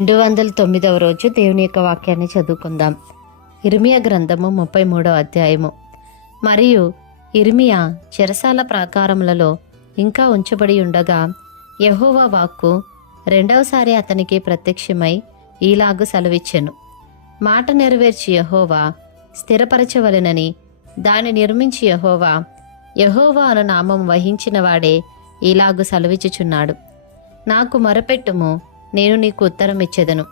రెండు వందల తొమ్మిదవ రోజు దేవుని యొక్క వాక్యాన్ని చదువుకుందాం. ఇర్మియా గ్రంథము ముప్పై మూడవ అధ్యాయము. మరియు ఇర్మియా చెరసాల ప్రాకారములలో ఇంకా ఉంచబడి ఉండగా యహోవా వాక్కు రెండవసారి అతనికి ప్రత్యక్షమై ఈలాగు సెలవిచ్చెను. మాట నెరవేర్చి యహోవా స్థిరపరచవలెనని దాని నిర్మించి యహోవా యహోవా అను నామం వహించిన వాడే ఈలాగు సెలవిచ్చుచున్నాడు. నాకు మొరపెట్టుము నేను నీకు ఉత్తరం ఇచ్చేదను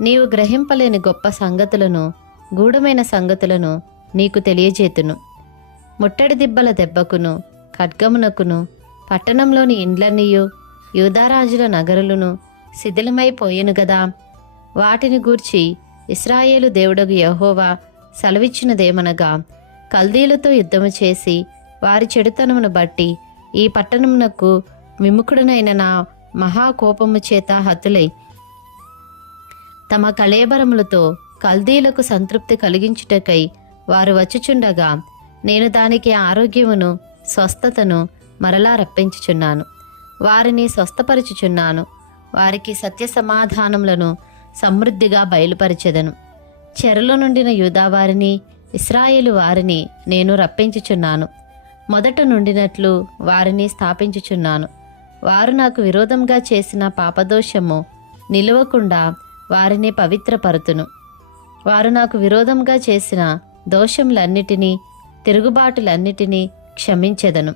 నీవు గ్రహింపలేని గొప్ప సంగతులను గూఢమైన సంగతులను నీకు తెలియజేతును. ముట్టడి దిబ్బల దెబ్బకును ఖడ్గమునకును పట్టణంలోని ఇండ్లన్నీయు యూదారాజుల నగరులను శిథిలమైపోయెను గదా. వాటిని గూర్చి ఇస్రాయేలు దేవుడగు యహోవా సెలవిచ్చినదేమనగా కల్దీలతో యుద్ధము చేసి వారి చెడుతనమును బట్టి ఈ పట్టణమునకు విముఖుడనైన నా మహాకోపము చేత హతులై తమ కళేబరములతో కల్దీలకు సంతృప్తి కలిగించుటకై వారు వచ్చుచుండగా నేను దానికి ఆరోగ్యమును స్వస్థతను మరలా రప్పించుచున్నాను. వారిని స్వస్థపరచుచున్నాను. వారికి సత్య సమాధానములను సమృద్ధిగా బయలుపరిచెదను. చెరలో నుండిన యూదావారిని ఇస్రాయేలు వారిని నేను రప్పించుచున్నాను. మొదట నుండినట్లు వారిని స్థాపించుచున్నాను. వారు నాకు విరోధంగా చేసిన పాపదోషము నిలవకుండా వారిని పవిత్రపరుతును. వారు నాకు విరోధంగా చేసిన దోషములన్నిటినీ తిరుగుబాటులన్నిటినీ క్షమించెదను.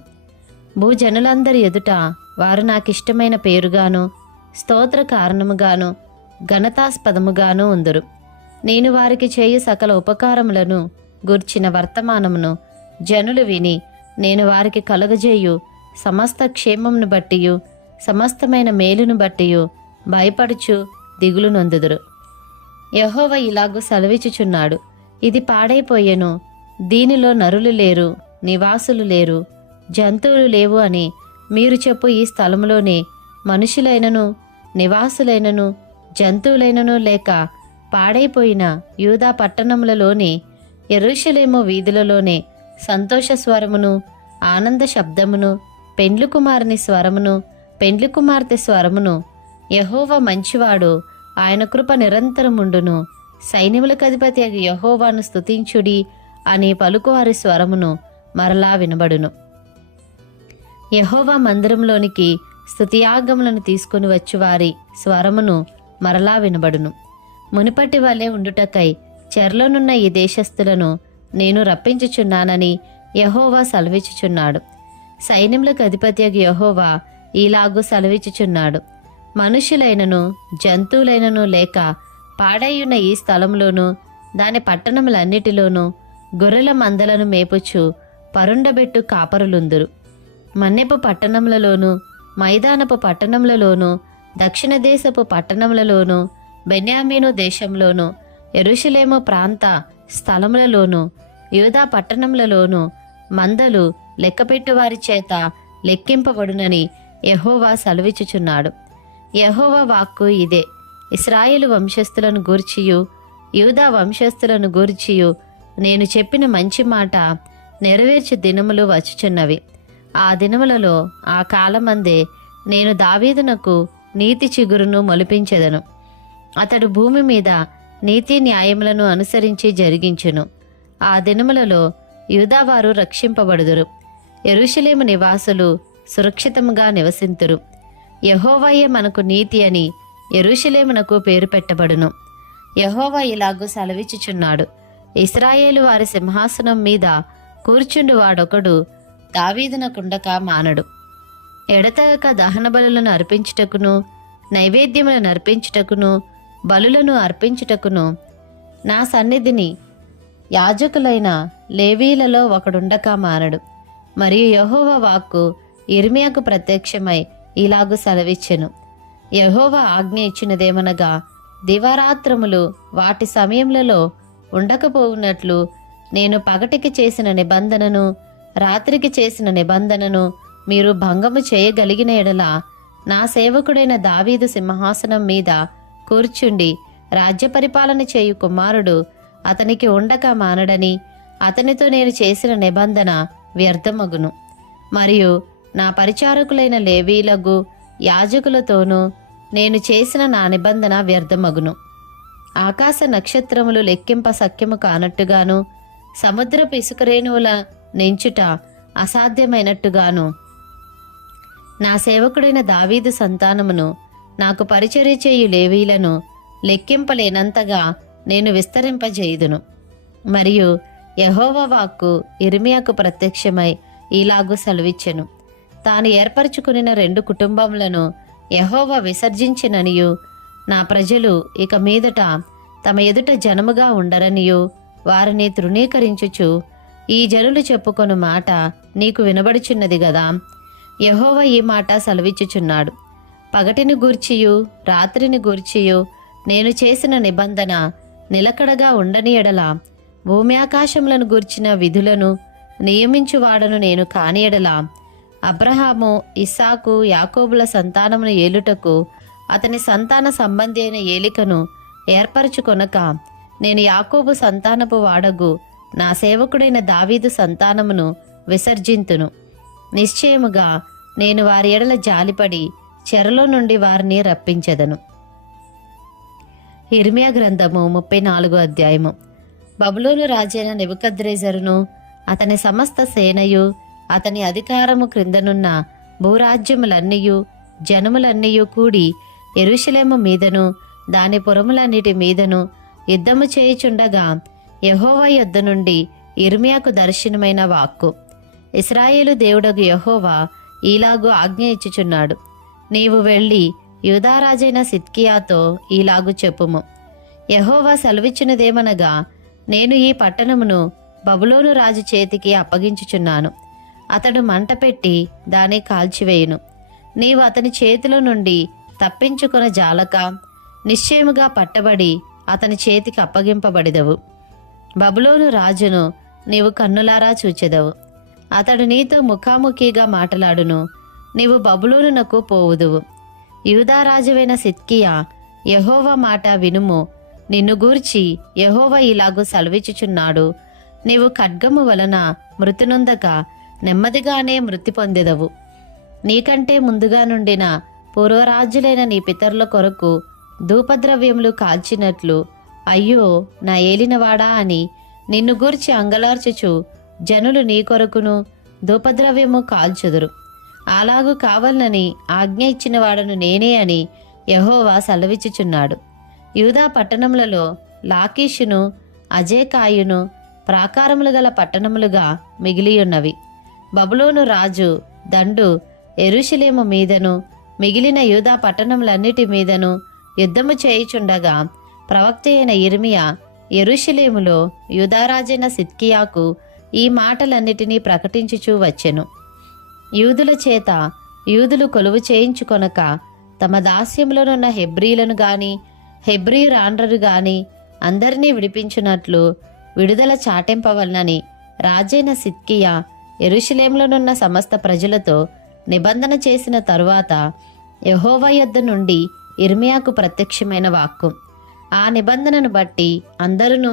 భూజనులందరి ఎదుట వారు నాకిష్టమైన పేరుగాను స్తోత్ర కారణముగాను ఘనతాస్పదముగాను ఉందరు. నేను వారికి చేయు సకల ఉపకారములను గూర్చిన వర్తమానమును జనులు విని నేను వారికి కలుగజేయు సమస్త క్షేమంను బట్టియు సమస్తమైన మేలును బట్టియు భయపడుచు దిగులు నొందుదురు. యహోవ ఇలాగూ సెలవిచుచున్నాడు ఇది పాడైపోయెను. దీనిలో నరులు లేరు నివాసులు లేరు జంతువులు లేవు అని మీరు చెప్పు ఈ స్థలంలోనే మనుషులైనను నివాసులైనను జంతువులైనను లేక పాడైపోయిన యూదా పట్టణములలోని ఎరుషలేము వీధులలోనే సంతోష స్వరమును ఆనంద శబ్దమును పెండ్లు కుమారుని స్వరమును పెండ్లి కుమార్తె స్వరమును యహోవ మంచివాడు ఆయన కృప నిరంతరముండును. సైన్యములకు అధిపతి అగు యహోవాను స్తుతించుడి అని పలుకువారి స్వరమును మరలా వినబడును. యహోవా మందిరంలోనికి స్థుతియాగములను తీసుకుని వచ్చువారి స్వరమును మరలా వినబడును. మునుపటి వలె ఉండుటకై చెరలోనున్న ఈ దేశస్థులను నేను రప్పించుచున్నానని యహోవా సెలవిచ్చుచున్నాడు. సైన్యములకు అధిపతి యహోవా ఈలాగు సెలవిచ్చుచున్నాడు. మనుషులైనను జంతువులైనను లేక పాడైయున్న ఈ స్థలంలోనూ దాని పట్టణములన్నిటిలోనూ గొర్రెల మందలను మేపుచు పరుండబెట్టు కాపరులుందురు. మన్నెపు పట్టణములలోనూ మైదానపు పట్టణములలోనూ దక్షిణ దేశపు పట్టణములలోనూ బెన్యామీను దేశంలోనూ ఎరుషులేము ప్రాంత స్థలములలోనూ యూదా పట్టణములలోనూ మందలు లెక్కపెట్టువారి చేత లెక్కింపబడునని యహోవా సెలవిచ్చుచున్నాడు. యహోవా వాక్కు ఇదే. ఇస్రాయేలు వంశస్థులను గూర్చియు యూదా వంశస్థులను గూర్చియు నేను చెప్పిన మంచి మాట నెరవేర్చు దినములు వచ్చుచున్నవి. ఆ దినములలో ఆ కాలమందే నేను దావీదునకు నీతి చిగురును మొలిపించెదను. అతడు భూమి మీద నీతి న్యాయములను అనుసరించి జరిగించును. ఆ దినములలో యూదావారు రక్షింపబడుదురు. ఎరుషలేము నివాసులు సురక్షితముగా నివసింతురు. యహోవాయే మనకు నీతి అని ఎరుషలేమునకు పేరు పెట్టబడును. యహోవా ఇలాగూ సెలవిచ్చుచున్నాడు. ఇస్రాయేలు వారి సింహాసనం మీద కూర్చుండు వాడొకడు దావీదునకుండక మానడు. ఎడతగక దహన బలులను అర్పించుటకును నైవేద్యములను అర్పించుటకును బలులను అర్పించుటకును నా సన్నిధిని యాజకులైన లేవీలలో ఒకడుండక మానడు. మరియు యహోవా వాక్కు ఇర్మియాకు ప్రత్యక్షమై ఇలాగు సెలవిచ్చెను. యహోవా ఆజ్ఞ ఇచ్చినదేమనగా దివరాత్రములు వాటి సమయములలో ఉండకపోవునట్లు నేను పగటికి చేసిన నిబంధనను రాత్రికి చేసిన నిబంధనను మీరు భంగము చేయగలిగిన ఎడల నా సేవకుడైన దావీదు సింహాసనం మీద కూర్చుండి రాజ్య పరిపాలన చేయు కుమారుడు అతనికి ఉండక మానడని అతనితో నేను చేసిన నిబంధన వ్యర్థమగును. మరియు నా పరిచారకులైన లేవీలకు యాజకులతోనూ నేను చేసిన నా నిబంధన వ్యర్థమగును. ఆకాశ నక్షత్రములు లెక్కింప సఖ్యము కానట్టుగాను సముద్రపు ఇసుక రేణువుల అసాధ్యమైనట్టుగాను నా సేవకుడైన దావీదు సంతానమును నాకు పరిచర్య చేయు లేవీలను లెక్కింపలేనంతగా నేను విస్తరింపజేయుదును. మరియు యహోవ వాక్కు ఇర్మియాకు ప్రత్యక్షమై ఇలాగూ సెలవిచ్చెను. తాను ఏర్పరచుకున్న రెండు కుటుంబములను యహోవ విసర్జించిననియు నా ప్రజలు ఇక మీదట తమ ఎదుట జనముగా ఉండరనియు వారిని తృణీకరించుచు ఈ జనులు చెప్పుకొను మాట నీకు వినబడుచున్నది గదా? యహోవ ఈ మాట సెలవిచ్చుచున్నాడు. పగటిని గూర్చియు రాత్రిని గూర్చియు నేను చేసిన నిబంధన నిలకడగా ఉండని ఎడల భూమి ఆకాశములను గూర్చిన విధులను నియమించువాడను నేను కాని ఎడల అబ్రహాము ఇస్సాకు యాకోబుల సంతానమును ఏలుటకు అతని సంతాన సంబంధి అయిన ఏలికను ఏర్పరచుకొనక నేను యాకోబు సంతానపు వాడగు నా సేవకుడైన దావీదు సంతానమును విసర్జింతును. నిశ్చయముగా నేను వారి ఎడల జాలిపడి చెరలో నుండి వారిని రప్పించెదను. ఇర్మియా గ్రంథము ముప్పై నాలుగో అధ్యాయము. బబులోను రాజైన నిబుకద్రేజరును అతని సమస్త సేనయు అతని అధికారము క్రిందనున్న భూరాజ్యములన్నీయు జనములన్నీయు కూడి ఎరుషలేము మీదను దాని పురములన్నిటి మీదను యుద్ధము చేయుచుండగా యహోవా యొద్ద నుండి ఇర్మియాకు దర్శనమైన వాక్కు. ఇస్రాయేలు దేవుడగు యహోవా ఈలాగు ఆజ్ఞ ఇచ్చుచున్నాడు. నీవు వెళ్ళి యూదారాజైన సిద్కియాతో ఈలాగు చెప్పుము. యహోవా సెలవిచ్చినదేమనగా నేను ఈ పట్టణమును బబులోను రాజు చేతికి అప్పగించుచున్నాను. అతడు మంట పెట్టి దాన్ని కాల్చివేయును. నీవు అతని చేతిలో నుండి తప్పించుకున్న జాలక నిశ్చయముగా పట్టబడి అతని చేతికి అప్పగింపబడిదవు. బబులోను రాజును నీవు కన్నులారా చూచెదవు. అతడు నీతో ముఖాముఖిగా మాట్లాడును. నీవు బబులోనునకు పోవుదువు. యూదారాజువైన సిత్కియా యహోవ మాట వినుము. నిన్ను గూర్చి యహోవ ఇలాగు సెలవిచ్చుచున్నాడు. నీవు ఖడ్గము వలన మృతినొందక నెమ్మదిగానే మృతి పొందెదవు. నీకంటే ముందుగా నుండిన పూర్వరాజులైన నీ పితరుల కొరకు ధూపద్రవ్యములు కాల్చినట్లు అయ్యో నా ఏలినవాడా అని నిన్ను గూర్చి అంగలార్చుచు జనులు నీ కొరకును ధూపద్రవ్యము కాల్చుదురు. అలాగు కావాలని ఆజ్ఞ ఇచ్చిన వాడను నేనే అని యహోవా సెలవిచ్చుచున్నాడు. యూదా పట్టణములలో లాకీషును అజేకాయును ప్రాకారములు గల పట్టణములుగా మిగిలియున్నవి. బబులోను రాజు దండు ఎరుషలేము మీదను మిగిలిన యూదా పట్టణములన్నిటి మీదను యుద్ధము చేయుచుండగా ప్రవక్త అయిన ఇర్మియా ఎరుషలేములో యూదారాజైన సిద్కియాకు ఈ మాటలన్నిటినీ ప్రకటించుచూ వచ్చెను. యూదుల చేత యూదులు కొలువు చేయించుకొనక తమ దాస్యములోనున్న హెబ్రీలను గాని హెబ్రీ రాండ్రరు గాని అందరినీ విడిపించున్నట్లు విడుదల చాటింపవలనని రాజైన సిత్కియా ఎరుషలేంలోనున్న సమస్త ప్రజలతో నిబంధన చేసిన తరువాత యహోవా యొద్ద నుండి ఇర్మియాకు ప్రత్యక్షమైన వాక్కు. ఆ నిబంధనను బట్టి అందరును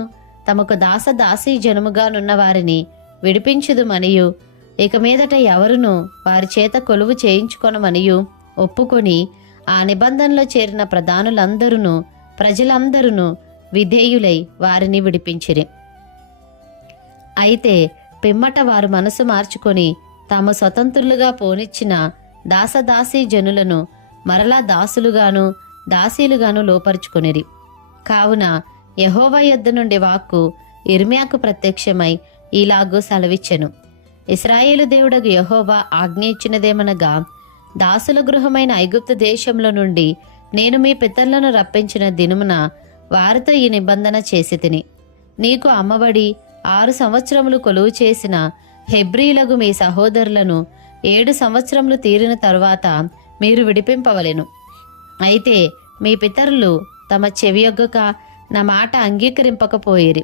తమకు దాస దాసీ జనముగానున్న వారిని విడిపించుదుమనియు ఇక మీదట ఎవరును వారి చేత కొలువు చేయించుకొనమనియు ఒప్పుకొని ఆ నిబంధనలో చేరిన ప్రధానులందరూ ప్రజలందరూ విధేయులై వారిని విడిపించిరి. అయితే పిమ్మట వారు మనసు మార్చుకొని తాము స్వతంత్రులుగా పోనిచ్చిన దాసదాసీ జనులను మరలా దాసులుగాను దాసీలుగాను లోపరుచుకొనిరి. కావున యహోవా యొద్ద నుండి వాక్కు ఇర్మియాకు ప్రత్యక్షమై ఇలాగూ సెలవిచ్చెను. ఇస్రాయేలు దేవుడగు యహోవా ఆజ్ఞ ఇచ్చినదేమనగా దాసుల గృహమైన ఐగుప్తు దేశంలో నుండి నేను మీ పితరులను రప్పించిన దినమున వారితో ఈ నిబంధన చేసి తిని. నీకు అమ్మబడి ఆరు సంవత్సరములు కొలువు చేసిన హెబ్రీలకు మీ సహోదరులను ఏడు సంవత్సరములు తీరిన తరువాత మీరు విడిపింపవలెను. అయితే మీ పితరులు తమ చెవియొగ్గక నా మాట అంగీకరింపకపోయేరి.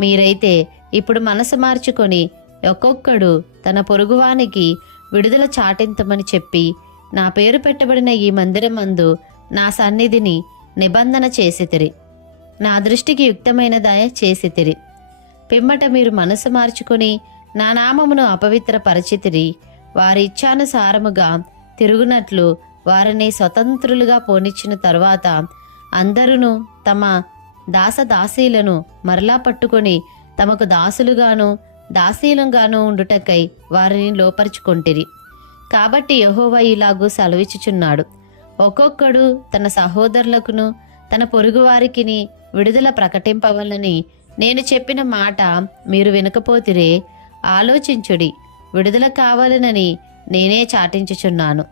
మీరైతే ఇప్పుడు మనసు మార్చుకొని ఒక్కొక్కడు తన పొరుగువానికి విడుదల చాటింతమని చెప్పి నా పేరు పెట్టబడిన ఈ మందిరమందు నా సన్నిధిని నిబంధన చేసితిరి. నా దృష్టికి యుక్తమైన దయ చేసితిరి. పిమ్మట మీరు మనసు మార్చుకొని నా నామమును అపవిత్ర పరిచితిరి వారి ఇచ్ఛానుసారముగా తిరుగునట్లు వారిని స్వతంత్రులుగా పోనిచ్చిన తరువాత అందరూ తమ దాసదాసీలను మరలా పట్టుకొని తమకు దాసులుగాను దాసీలంగాను ఉండుటకై వారిని లోపరుచుకొంటిరి. కాబట్టి యహోవా ఇలాగూ సెలవిచ్చుచున్నాడు. ఒక్కొక్కడు తన సహోదరులకును తన పొరుగువారికిని విడుదల ప్రకటింపవలని నేను చెప్పిన మాట మీరు వినకపోతిరే ఆలోచించుడి. విడుదల కావాలనని నేనే చాటించుచున్నాను.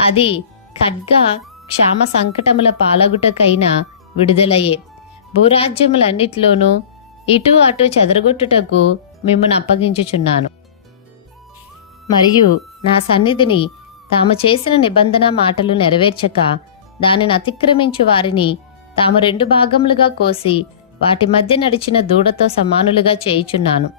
అది ఖడ్గ క్షామ సంకటముల పాలగుటకైన విడుదలయే. భూరాజ్యములన్నిటిలోనూ ఇటు అటు చెదరగొట్టుటకు మిమ్మల్ని అప్పగించుచున్నాను. మరియు నా సన్నిధిని తాము చేసిన నిబంధన మాటలు నెరవేర్చక దానిని అతిక్రమించు వారిని తాము రెండు భాగములుగా కోసి వాటి మధ్య నడిచిన దూడతో సమానులుగా చేయుచున్నాను.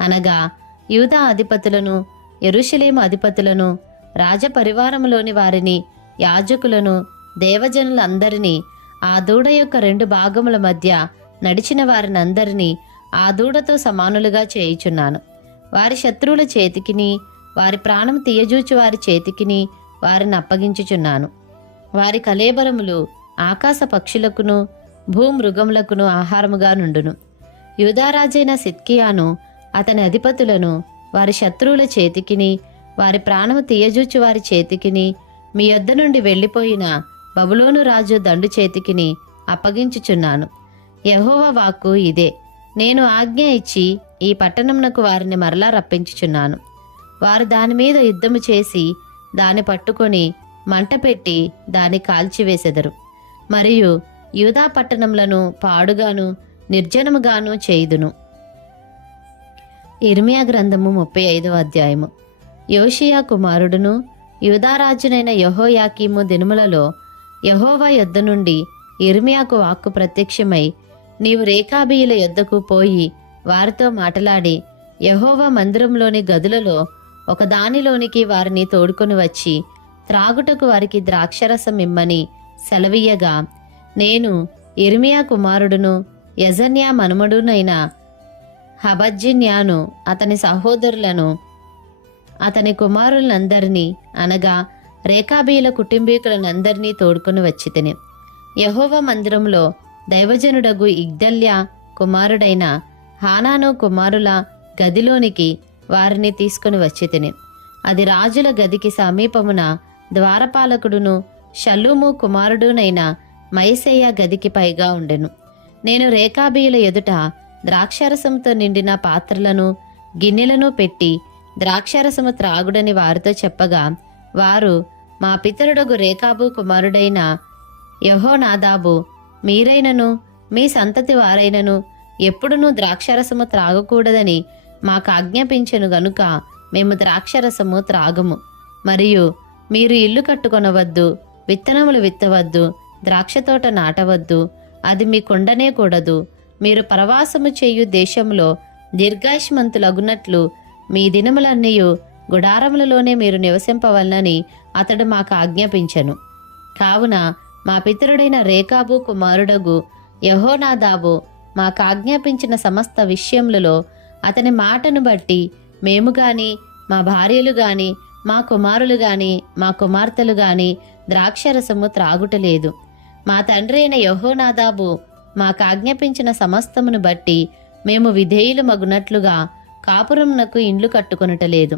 అనగా యూదా అధిపతులను ఎరుషలేము అధిపతులను రాజపరివారములోని వారిని యాజకులను దేవజనులందరినీ ఆ దూడ యొక్క రెండు భాగముల మధ్య నడిచిన వారినందరినీ ఆ దూడతో సమానులుగా చేయుచున్నాను. వారి శత్రువుల చేతికిని వారి ప్రాణం తీయజూచు వారి చేతికిని వారిని అప్పగించుచున్నాను. వారి కలేబరములు ఆకాశ పక్షులకును భూమృగములకును ఆహారముగా నుండును. యూదారాజైన సిత్కియాను అతని అధిపతులను వారి శత్రువుల చేతికిని వారి ప్రాణము తీయజూచి వారి చేతికిని మీ యొద్ద నుండి వెళ్ళిపోయిన బబులోను రాజు దండు చేతికిని అప్పగించుచున్నాను. యహోవ వాక్కు ఇదే. నేను ఆజ్ఞ ఇచ్చి ఈ పట్టణమునకు వారిని మరలా రప్పించుచున్నాను. వారు దాని మీద యుద్ధము చేసి దాన్ని పట్టుకొని మంట పెట్టి దాన్ని కాల్చివేసెదరు. మరియు యూదా పట్టణములను పాడుగాను నిర్జనముగాను చేయుదును. ఇర్మియా గ్రంథము ముప్పై ఐదవ అధ్యాయము. యోషియా కుమారుడును యూదారాజునైన యహోయాకీము దినములలో యహోవా యొద్ద నుండి ఇర్మియాకు వాక్కు ప్రత్యక్షమై నీవు రేఖాబీయుల యొద్దకు పోయి వారితో మాటలాడి యహోవా మందిరంలోని గదులలో ఒకదానిలోనికి వారిని తోడుకొని వచ్చి త్రాగుటకు వారికి ద్రాక్షరసం ఇమ్మని సెలవీయగా నేను ఇర్మియా కుమారుడును యజన్యా మనుమడునైన హబజ్జిన్యాను అతని సహోదరులను అతని కుమారులందరినీ అనగా రేఖాబీల కుటుంబీకులనందరినీ తోడుకొని వచ్చి తిని. యహోవ మందిరంలో దైవజనుడగు ఇగ్దల్య కుమారుడైన హానాను కుమారుల గదిలోనికి వారిని తీసుకుని వచ్చి తిని. అది రాజుల గదికి సమీపమున ద్వారపాలకుడును షల్లూము కుమారుడునైన మైసయ్య గదికి పైగా ఉండెను. నేను రేఖాబీయుల ఎదుట ద్రాక్షారసంతో నిండిన పాత్రలను గిన్నెలను పెట్టి ద్రాక్షారసము త్రాగుడని వారితో చెప్పగా వారు మా పితరుడగు రేఖాబు కుమారుడైన యహోనాదాబు మీరైనను మీ సంతతి వారైనను ఎప్పుడునూ ద్రాక్షారసము త్రాగకూడదని మాకు ఆజ్ఞాపించెను గనుక మేము ద్రాక్షరసము త్రాగము. మరియు మీరు ఇల్లు కట్టుకొనవద్దు విత్తనములు విత్తవద్దు ద్రాక్ష తోట నాటవద్దు అది మీ కొండనే కూడదు. మీరు ప్రవాసము చేయు దేశంలో దీర్ఘాయుష్మంతులగునట్లు మీ దినములన్నీ గుడారములలోనే మీరు నివసింపవలనని అతడు మాకు ఆజ్ఞాపించెను కావున మా పితరుడైన రేకాబు కుమారుడగు యహోనాదాబు మాకు ఆజ్ఞాపించిన సమస్త విషయములలో అతని మాటను బట్టి మేము గాని మా భార్యలు గాని మా కుమారులు గాని మా కుమార్తెలు గాని ద్రాక్షరసము త్రాగుటలేదు. మా తండ్రి అయిన యహోనాదాబు మాకు ఆజ్ఞాపించిన సమస్తమును బట్టి మేము విధేయులు మగునట్లుగా కాపురమునకు ఇండ్లు కట్టుకొనటలేదు.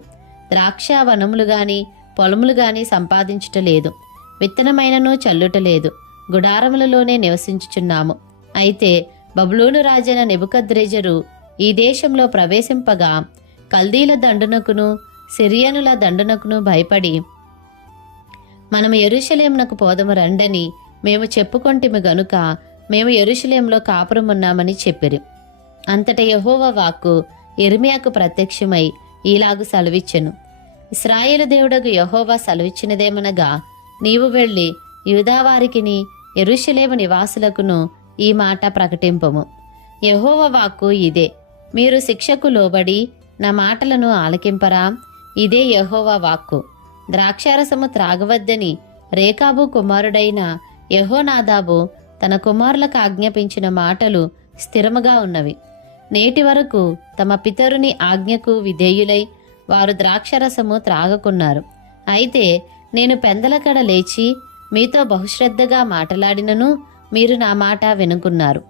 ద్రాక్ష వనములు గాని పొలములు గాని సంపాదించుటలేదు. విత్తనమైనను చల్లుటలేదు. గుడారములలోనే నివసించుచున్నాము. అయితే బబులోను రాజైన నెబుకద్రెజరు ఈ దేశంలో ప్రవేశింపగా కల్దీల దండునకును సిరియనుల దండునకును భయపడి మనము ఎరుశలేంనకు పోదము రండని మేము చెప్పుకొంటిమి గనుక మేము ఎరుశలేంలో కాపురమున్నామని చెప్పిరి. అంతట యహోవ వాక్కు ఎరిమియాకు ప్రత్యక్షమై ఈలాగు సెలవిచ్చెను. ఇస్రాయేలు దేవుడకు యహోవా సెలవిచ్చినదేమనగా నీవు వెళ్ళి యూదావారికిని ఎరుషలేము నివాసులకును ఈ మాట ప్రకటింపము. యహోవ వాక్కు ఇదే. మీరు శిక్షకు లోబడి నా మాటలను ఆలకింపరా? ఇదే యహోవా వాక్కు. ద్రాక్షారసము త్రాగవద్దని రేకాబు కుమారుడైన యహోనాదాబు తన కుమారులకు ఆజ్ఞాపించిన మాటలు స్థిరముగా ఉన్నవి. నేటి వరకు తమ పితరుని ఆజ్ఞకు విధేయులై వారు ద్రాక్షరసము త్రాగకున్నారు. అయితే నేను పెందలకడ లేచి మీతో బహుశ్రద్ధగా మాటలాడినను మీరు నా మాట వినుకున్నారు.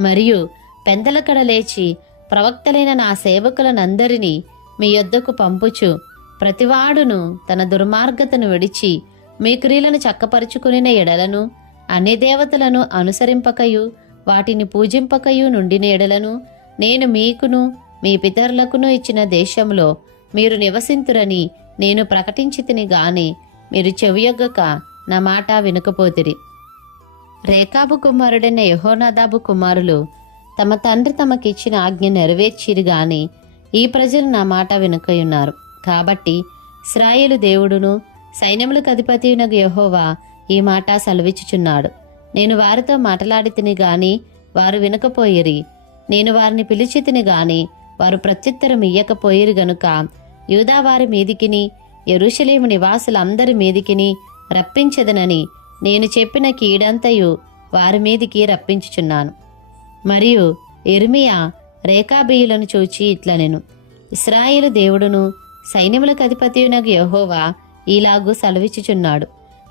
మరియు పెందలకడ లేచి ప్రవక్తలైన నా సేవకులనందరినీ మీ యొద్దకు పంపుచు. ప్రతివాడును తన దుర్మార్గతను విడిచి మీ క్రియలను చక్కపరుచుకునిన ఎడలను అన్ని దేవతలను అనుసరింపకయు వాటిని పూజింపకయు నుండిన ఎడలను నేను మీకును మీ పితరులకును ఇచ్చిన దేశంలో మీరు నివసింతురని నేను ప్రకటించి గాని మీరు చెవియొగ్గక నా మాట వినకపోతిరి. రేకాబు కుమారుడైన యహోనాదాబు కుమారులు తమ తండ్రి తమకిచ్చిన ఆజ్ఞ నెరవేర్చిరు గాని ఈ ప్రజలు నా మాట వెనుకయున్నారు. కాబట్టి ఇస్రాయేలు దేవుడును సైన్యములకు అధిపతినగు యహోవా ఈ మాట సెలవిచ్చుచున్నాడు. నేను వారితో మాట్లాడి తిని గాని వారు వినకపోయిరి. నేను వారిని పిలిచి తిని గాని వారు ప్రత్యుత్తరం ఇయ్యకపోయిరు గనుక యూదా వారి మీదికిని ఎరుషలేము నివాసులందరి మీదికిని రప్పించదనని నేను చెప్పిన కీడంతయు వారి మీదికి రప్పించుచున్నాను. మరియు ఇర్మియా రేకాబీయులను చూచి ఇట్లనెను ఇస్రాయేలు దేవుడును సైన్యములకు అధిపతియునగు యహోవా ఈలాగు సెలవిచ్చుచున్నాడు.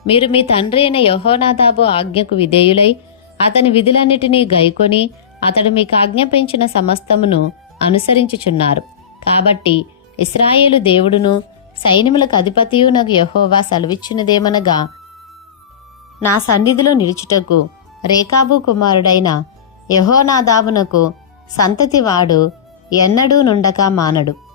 మీరు మీ తండ్రి అయిన యహోనాదాబు ఆజ్ఞకు విధేయులై అతని విధులన్నిటినీ గైకొని అతడు మీకు ఆజ్ఞాపించిన సమస్తమును అనుసరించుచున్నారు. కాబట్టి ఇస్రాయేలు దేవుడును సైన్యములకు అధిపతియునగు యహోవా సెలవిచ్చినదేమనగా నా సన్నిధిలో నిలుచుటకు రేఖాబు కుమారుడైన యహోనాదాబునకు సంతతివాడు ఎన్నడూ నుండక మానడు.